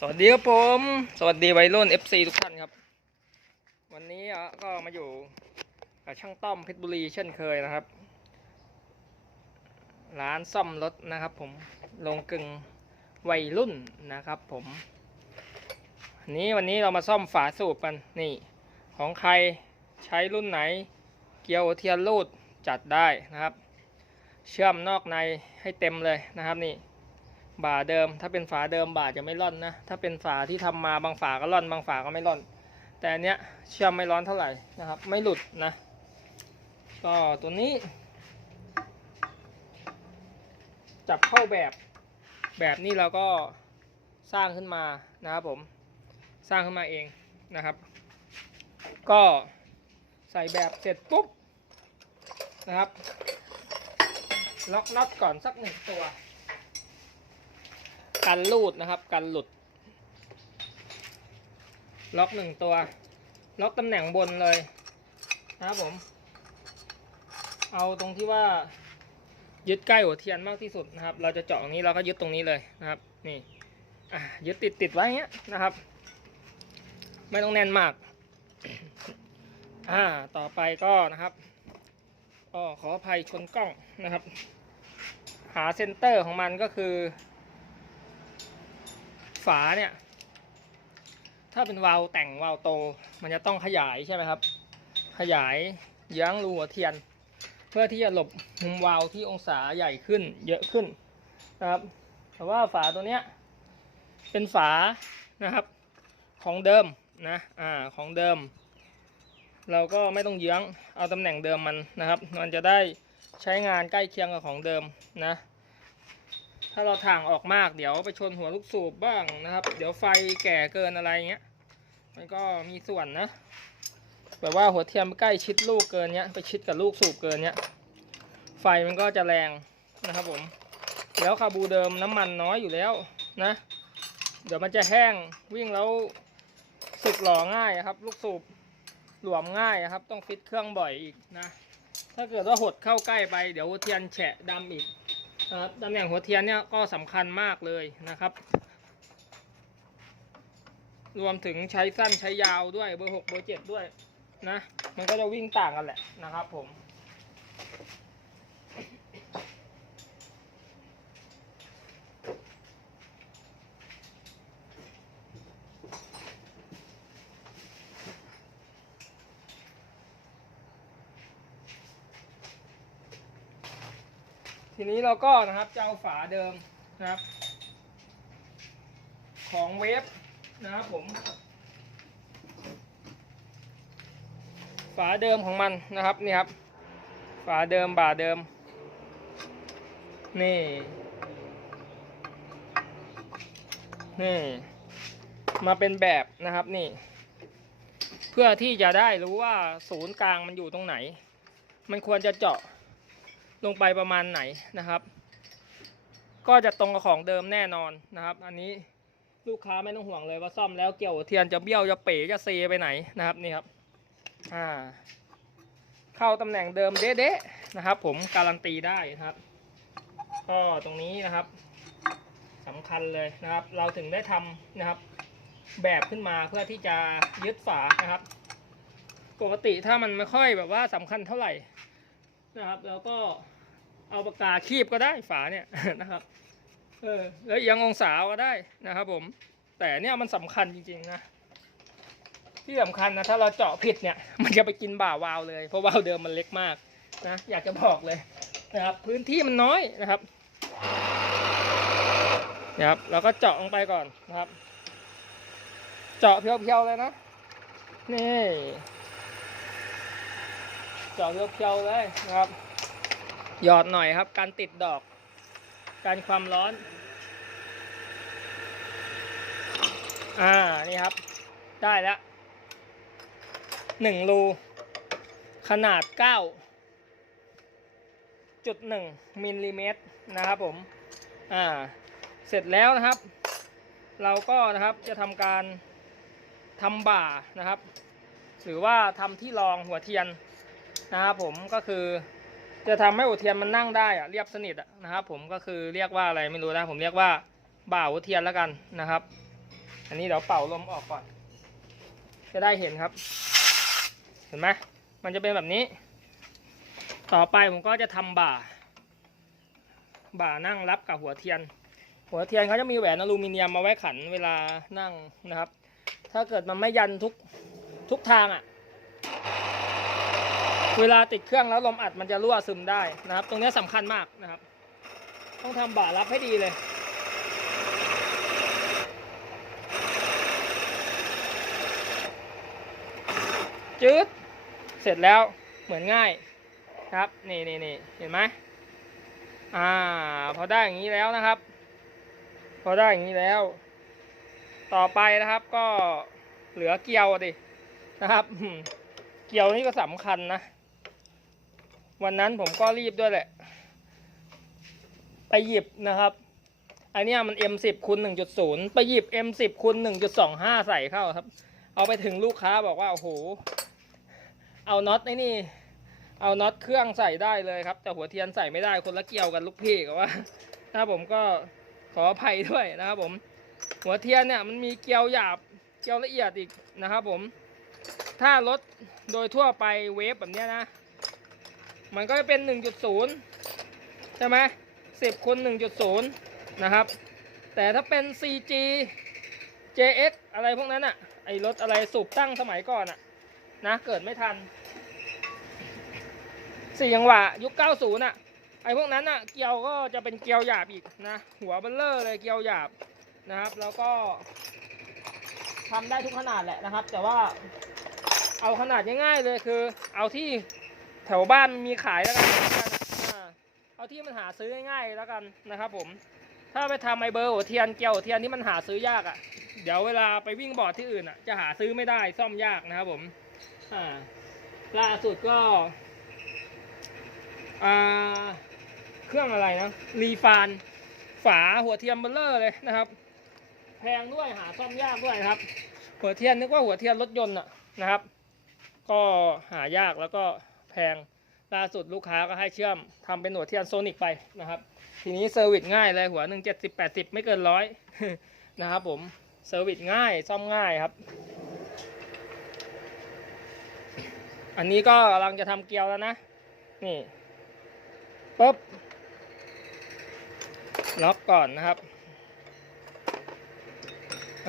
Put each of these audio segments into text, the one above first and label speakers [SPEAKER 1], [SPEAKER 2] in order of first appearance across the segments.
[SPEAKER 1] สวัสดีครับผม สวัสดีวัยรุ่น FC ทุกท่านครับ วันนี้ก็มาอยู่กับช่างต้อมเพชรบุรีเช่นเคยนะครับ ร้านซ่อมรถนะครับ ผมลงกึ่งวัยรุ่นนะครับ ผมวันนี้วันนี้เรามาซ่อมฝาสูบกันนี่ ของใครใช้รุ่นไหน เกียวเทียนรูดจัดได้นะครับ เชื่อมนอกในให้เต็มเลยนะครับนี่ บ่าเดิม ถ้าเป็นฝาเดิมบ่าจะไม่ร่อนนะ ถ้าเป็นฝาที่ทำมาบางฝาก็ร่อน บางฝาก็ไม่ร่อน แต่อันเนี้ยเชื่อมไม่ร้อนเท่าไหร่นะครับ ไม่หลุดนะ ก็ตัวนี้ จับเข้าแบบแบบนี้เราก็สร้างขึ้นมานะครับผม สร้างขึ้นมาเองนะครับ ก็ใส่แบบเสร็จปุ๊บนะครับ ล็อกน็อตก่อนสักหนึ่งตัว กันรูดนะครับ กันหลุด ล็อกหนึ่งตัว ล็อกตำแหน่งบนเลยนะครับผม เอาตรงที่ว่ายึดใกล้หัวเทียนมากที่สุดนะครับ เราจะเจาะตรงนี้เราก็ยึดตรงนี้เลยนะครับ นี่อะยึดติดติดไว้เงี้ยนะครับ ไม่ต้องแน่นมาก อ่า ต่อไปก็นะครับก็ขออภัยชนกล้องนะครับ หาเซนเตอร์ของมันก็คือ ฝาเนี่ย ถ้าเป็นวาล์วแต่งวาล์วโต มันจะต้องขยายใช่ไหมครับ ขยายเยื้องรูหัวเทียน เพื่อที่จะหลบมุมวาล์วที่องศาใหญ่ขึ้น เยอะขึ้นนะครับ แต่ว่าฝาตัวเนี้ยเป็นฝานะครับ ของเดิมนะอ่าของเดิม เราก็ไม่ต้องเยื้องเอาตำแหน่งเดิมมันนะครับ มันจะได้ใช้งานใกล้เคียงกับของเดิมนะ ถ้าเราถ่างออกมากเดี๋ยวไปชนหัวลูกสูบบ้างนะครับ เดี๋ยวไฟแก่เกินอะไรเงี้ย มันก็มีส่วนนะแบบว่าหัวเทียมใกล้ชิดลูกเกินเนี้ยไปชิดกับลูกสูบเกินเนี้ยไฟมันก็จะแรงนะครับผม แล้วคาบูเดิมน้ำมันน้อยอยู่แล้วนะ เดี๋ยวมันจะแห้งวิ่งแล้วสึกหล่อง่ายครับ ลูกสูบหลวมง่ายครับ ต้องฟิตเครื่องบ่อยอีกนะ ถ้าเกิดว่าหดเข้าใกล้ไปเดี๋ยวเทียนแฉะดำอีก ตำแหน่งหัวเทียนเนี่ยก็สำคัญมากเลยนะครับ รวมถึงใช้สั้นใช้ยาวด้วยเบอร์หกเบอร์เจ็ดด้วยนะ มันก็จะวิ่งต่างกันแหละนะครับผม ทีนี้เราก็นะครับจะเอาฝาเดิมนะครับ ของเวฟนะครับผม ฝาเดิมของมันนะครับนี่ครับ ฝาเดิมบ่าเดิม นี่นี่มาเป็นแบบนะครับนี่ เพื่อที่จะได้รู้ว่าศูนย์กลางมันอยู่ตรงไหน มันควรจะเจาะ ลงไปประมาณไหนนะครับ ก็จะตรงกับของเดิมแน่นอนนะครับ อันนี้ลูกค้าไม่ต้องห่วงเลยว่าซ่อมแล้วเกี่ยวเทียนจะเบี้ยวจะเป๋จะเซไปไหนนะครับนี่ครับอ่าเข้าตำแหน่งเดิมเด๊ะๆนะครับ ผมการันตีได้นะครับ ก็ตรงนี้นะครับสำคัญเลยนะครับ เราถึงได้ทำนะครับ แบบขึ้นมาเพื่อที่จะยึดฝานะครับ ปกติถ้ามันไม่ค่อยแบบว่าสำคัญเท่าไหร่ นะครับ แล้วก็เอาปากกาคีบก็ได้ฝาเนี่ยนะครับเออแล้วเอียงองศาก็ได้นะครับผม แต่เนี่ยมันสำคัญจริงๆนะที่สำคัญนะถ้าเราเจาะผิดเนี่ย มันจะไปกินบ่าวาวเลยเพราะวาวเดิมมันเล็กมากนะอยากจะบอกเลยนะครับ พื้นที่มันน้อยนะครับนะครับเราก็เจาะลงไปก่อนนะครับ เจาะเพียวๆเลยนะนี่ เจาะเพียวๆเลยนะครับ หยอดหน่อยครับ การติดดอก การความร้อน อ่า นี่ครับ ได้แล้วหนึ่งรู ขนาดเก้าจุดหนึ่งมิลลิเมตรนะครับผม อ่า เสร็จแล้วนะครับ เราก็นะครับจะทำการทำบ่านะครับ หรือว่าทำที่รองหัวเทียน นะครับผมก็คือ จะทำให้หัวเทียนมันนั่งได้อะเรียบสนิทอะนะครับ ผมก็คือเรียกว่าอะไรไม่รู้นะผมเรียกว่าบ่าหัวเทียนแล้วกันนะครับ อันนี้เดี๋ยวเป่าลมออกก่อน จะได้เห็นครับ เห็นไหมมันจะเป็นแบบนี้ ต่อไปผมก็จะทำบ่า บ่านั่งรับกับหัวเทียน หัวเทียนเขาจะมีแหวนอลูมิเนียมมาไว้ขันเวลานั่งนะครับ ถ้าเกิดมันไม่ยันทุกทุกทางอะ่ะ เวลาติดเครื่องแล้วลมอัดมันจะรั่วซึมได้นะครับ ตรงนี้สำคัญมากนะครับ ต้องทำบ่ารับให้ดีเลย จืดเสร็จแล้วเหมือนง่ายครับนี่นี่นี่เห็นไหมอ่าพอได้อย่างนี้แล้วนะครับ พอได้อย่างนี้แล้ว ต่อไปนะครับก็เหลือเกลียวดินะครับ เกลียวนี่ก็สำคัญนะ วันนั้นผมก็รีบด้วยแหละ ไปหยิบนะครับ อันเนี้ยมัน M10 คูณ1.0 ไปหยิบ M10 คูณ1.25 ใส่เข้าครับ เอาไปถึงลูกค้าบอกว่า โอ้โห เอาน็อตไอ้นี่ เอาน็อตเครื่องใส่ได้เลยครับ แต่หัวเทียนใส่ไม่ได้คนละเกี่ยวกันลูกพี่กับว่านะครับผมก็ขออภัยด้วยนะครับผม หัวเทียนเนี่ยมันมีเกลียวหยาบเกลียวละเอียดอีกนะครับผม ถ้ารถโดยทั่วไปเวฟแบบเนี้ยนะ มันก็จะเป็น 1.0 ใช่ไหม10คูณ1.0 นะครับ แต่ถ้าเป็น CG JX อะไรพวกนั้นอะไอรถอะไรสูบตั้งสมัยก่อนอะนะเกิดไม่ทันสี่ยังหวะยุค 90อะไอพวกนั้นอะเกียวก็จะเป็นเกียวหยาบอีกนะหัวเบลเลอร์เลยเกียวหยาบนะครับ แล้วก็ทำได้ทุกขนาดแหละนะครับ แต่ว่าเอาขนาดง่ายๆเลยคือ เอาที่ แถวบ้านมีขายแล้วกันเอาที่มันหาซื้อง่ายๆแล้วกันนะครับ ผม ถ้าไปทำไอเบอร์หัวเทียนเกียวเทียนที่มันหาซื้อยากอะ่ะ เดี๋ยวเวลาไปวิ่งบอร์ดที่อื่นอะ่ะ จะหาซื้อไม่ได้ซ่อมยากนะครับ ผมอ่าล่าสุดก็อ่าเครื่องอะไรนะรีฟานฝาหัวเทียมเบลเลอร์เลยนะครับ แพงด้วยหาซ่อมยากด้วยครับ หัวเทียนนึกว่าหัวเทียนรถยนต์อะนะครับ ก็หายากแล้วก็ พงล่าสุดลูกค้าก็ให้เชื่อมทำเป็นหัวเทียนโซนิกไปนะครับ ทีนี้เซอร์วิสง่ายเลยหัวหนึ่งเจ็ดสิบแปดสิบไม่เกินร้อยนะครับผมเซอร์วิสง่ายซ่อมง่ายครับ อันนี้ก็กำลังจะทำเกลียวแล้วนะ นี่ปุ๊บล็อกก่อนนะครับ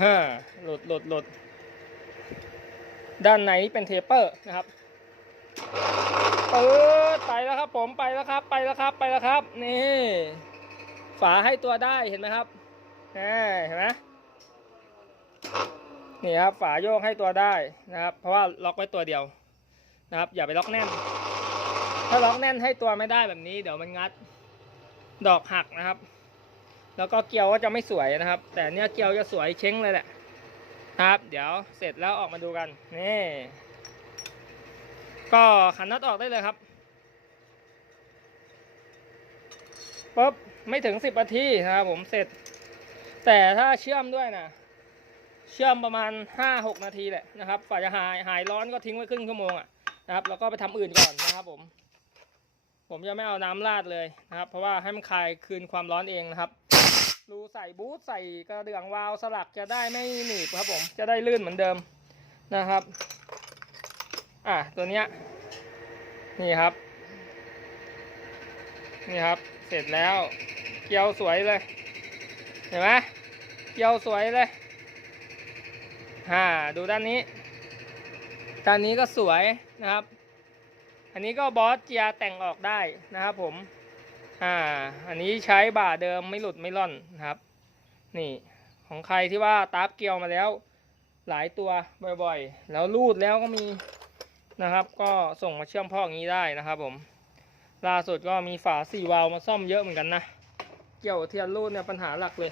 [SPEAKER 1] อ่าหลุดหลุดหลุดด้านในนี่เป็นเทปเปอร์นะครับ เปิดไปแล้วครับ ผมไปแล้วครับ ไปแล้วครับ ไปแล้วครับ นี่ ฝาให้ตัวได้เห็นไหมครับแหมเห็นไหมนี่ครับ ฝาโยกให้ตัวได้นะครับ เพราะว่าล็อกไว้ตัวเดียวนะครับ อย่าไปล็อกแน่น ถ้าล็อกแน่นให้ตัวไม่ได้แบบนี้ เดี๋ยวมันงัด ดอกหักนะครับ แล้วก็เกียวก็จะไม่สวยนะครับ แต่เนี้ยเกียวจะสวยเช้งเลยแหละครับ เดี๋ยวเสร็จแล้วออกมาดูกันนี่ ก็ขันน็อตออกได้เลยครับปุ๊บไม่ถึงสิบนาทีนะครับผมเสร็จ แต่ถ้าเชื่อมด้วยนะเชื่อมประมาณห้าหกนาทีแหละนะครับฝ่าจะหายหายร้อนก็ทิ้งไว้ครึ่งชั่วโมงอะนะครับ แล้วก็ไปทำอื่นก่อนนะครับผม ผมจะไม่เอาน้ำราดเลยนะครับ เพราะว่าให้มันคลายคืนความร้อนเองนะครับรูใส่บูทใส่กระเดื่องวาล์วสลักจะได้ไม่หนีบครับผมจะได้ลื่นเหมือนเดิมนะครับ อะตัวเนี้ยนี่ครับ นี่ครับ เสร็จแล้ว เกลียวสวยเลย เห็นไหมเกลียวสวยเลยฮ่าดูด้านนี้ ด้านนี้ก็สวยนะครับ อันนี้ก็บอสเจียแต่งออกได้นะครับผม อ่า อันนี้ใช้บ่าเดิมไม่หลุดไม่ล่อนนะครับ นี่ของใครที่ว่าตาร์ฟเกลียวมาแล้ว หลายตัวบ่อยๆ แล้วรูดแล้วก็มี นะครับ ก็ส่งมาเชื่อมพ่ออย่างนี้ได้นะครับผมล่าสุดก็มีฝาสี่วาล์วมาซ่อมเยอะเหมือนกันนะ เกี่ยวเทียนรูดเนี่ยปัญหาหลักเลย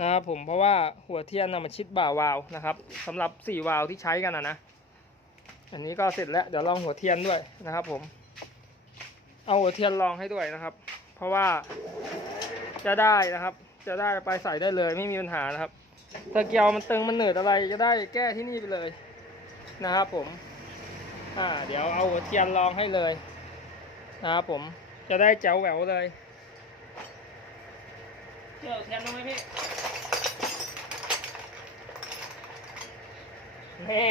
[SPEAKER 1] นะครับผมเพราะว่าหัวเทียนนะมันชิดบ่าวาล์วนะครับสำหรับสี่วาล์วที่ใช้กันนะนะอันนี้ก็เสร็จแล้วเดี๋ยวลองหัวเทียนด้วยนะครับผม เอาหัวเทียนลองให้ด้วยนะครับ เพราะว่าจะได้นะครับ จะได้ไปใส่ได้เลยไม่มีปัญหานะครับถ้าเกียวมันตึงมันเหนืดอะไรจะได้แก้ที่นี่ไปเลยนะครับผม อ่าเดี๋ยวเอาหัวเทียนลองให้เลยนะครับผมจะได้แจ๋วแหววเลยเกี่ยวเทียนลงไหมพี่นี่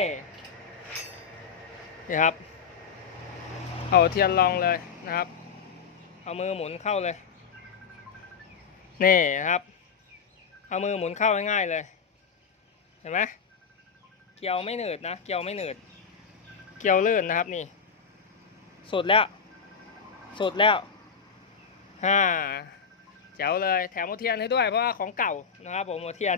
[SPEAKER 1] นี่ครับ เอาเทียนลองเลยนะครับ เอามือหมุนเข้าเลยนี่นะครับ เอามือหมุนเข้าง่ายๆเลย เห็นไหมเกี่ยวไม่หนืดนะ เกี่ยวไม่หนืด เกียวลื่นนะครับนี่ สุดแล้ว สุดแล้วฮ่าเจ๋วเลยแถมหัวเทียนให้ด้วยเพราะว่าของเก่านะครับผมหัวเทียน